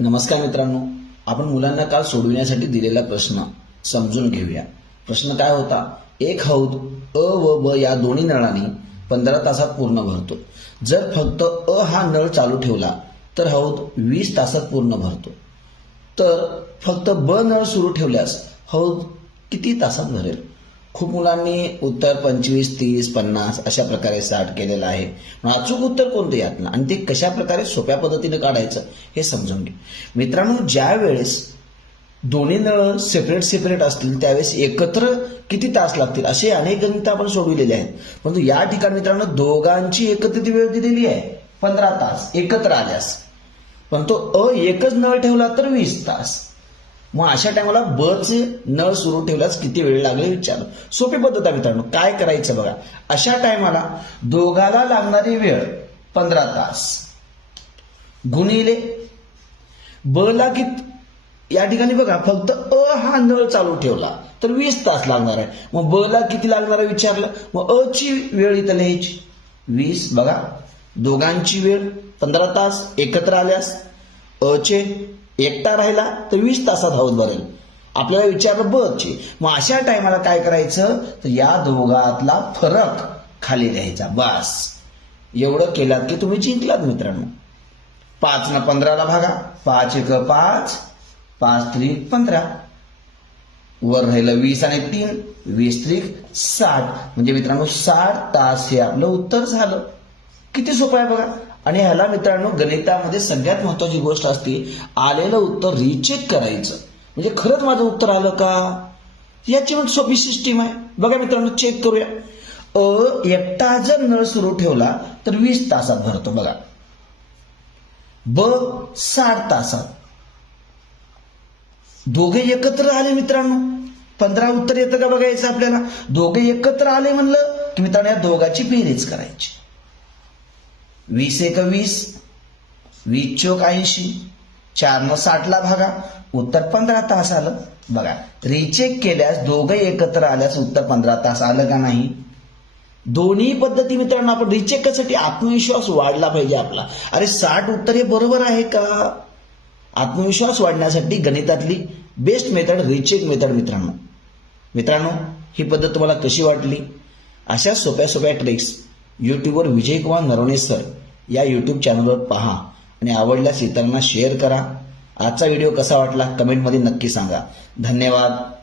नमस्कार मित्रांनो आपण मुलांना काल सोडविण्यासाठी दिलेला प्रश्न समजून घेऊया. प्रश्न काय होता? एक हौद अ व ब या दोन्ही नळांनी पंधरा तासात पूर्ण भरतो. जर फक्त अ हा नळ चालू ठेवला तर हौद वीस तासात पूर्ण भरतो. तर फक्त ब नळ सुरू ठेवल्यास हौद किती तासात भरेल? खूप मुलांनी उत्तर पंचवीस तीस पन्नास अशा प्रकारे स्टार्ट केलेलं आहे. मग अचूक उत्तर कोणतं यातलं आणि ते कशा प्रकारे सोप्या पद्धतीने काढायचं हे समजून घे. मित्रांनो ज्या वेळेस दोन्ही नळ सेपरेट सेपरेट असतील त्यावेळेस एकत्र किती तास लागतील? असे अनेक गणित आपण सोडविलेले आहेत. परंतु या ठिकाणी मित्रांनो दोघांची एकत्रित वेळ दिलेली आहे. पंधरा तास एकत्र आल्यास. पण तो अ एकच नळ ठेवला तर वीस तास. मग अशा टायमाला बचे नळ सुरू ठेवल्यास किती वेळ लागेल विचार. सोपी पद्धत आहे मित्रांनो. काय करायचं बघा. अशा टायमाला दोघाला लागणारी वेळ पंधरा तास. गुणिले ब ला किती या ठिकाणी बघा फक्त अ हा नळ चालू ठेवला तर वीस तास लागणार आहे. मग ब ला किती लागणार आहे विचारलं? मग अ ची वेळ इथं लिहायची. वीस बघा. दोघांची वेळ पंधरा तास एकत्र आल्यास अ चे एकटा राहिला तर वीस तासात हौद भरेल. आपल्याला विचारलं ब चे मग अशा टायमाला काय करायचं? तर या दोघातला फरक खाली लिहायचा बस. एवढं केलात की तुम्ही जिंकलात मित्रांनो. पाच न पंधराला भागा. पाच एक पाच. पाच त्रिक पंधरा. वर राहिलं वीस आणि तीन. वीस त्रिक साठ. म्हणजे मित्रांनो साठ तास हे आपलं उत्तर झालं. किती सोपं आहे बघा. आणि ह्याला मित्रांनो गणितामध्ये सगळ्यात महत्वाची गोष्ट असते आलेलं उत्तर रिचेक करायचं. म्हणजे खरंच माझं उत्तर आलं का? याची मग सोपी सिस्टीम आहे. बघा मित्रांनो चेक करूया. अ एकटा जर नळ सुरू ठेवला तर वीस तासात भरतो बघा. ब साठ तासात. दोघे एकत्र आले मित्रांनो. पंधरा उत्तर येतं का बघायचं आपल्याला? दोघे एकत्र आले म्हणलं की मित्रांनो या दोघाची बेरीज करायची. वीस एक वीस वीस चोक ऐंशी चार साठला भागा. उत्तर पंधरा तास आलं. बघा रिचेक केल्यास दोघं एकत्र आल्यास उत्तर पंधरा तास आलं का नाही? दोन्ही पद्धती मित्रांनो आपण रिचेक कसाठी आत्मविश्वास वाढला पाहिजे आपला. अरे साठ उत्तर हे बरोबर आहे का? आत्मविश्वास वाढण्यासाठी गणितातली बेस्ट मेथड रिचेक मेथड मित्रांनो. मित्रांनो ही पद्धत तुम्हाला कशी वाटली? अशा सोप्या सोप्या ट्रिक्स यूट्यूबवर विजय कुमार नरवणे सर या यूट्यूब चॅनलवर पहा आणि आवडल्यास इतरांना शेअर करा. आजचा व्हिडिओ कसा वाटला कमेंटमध्ये नक्की सांगा. धन्यवाद.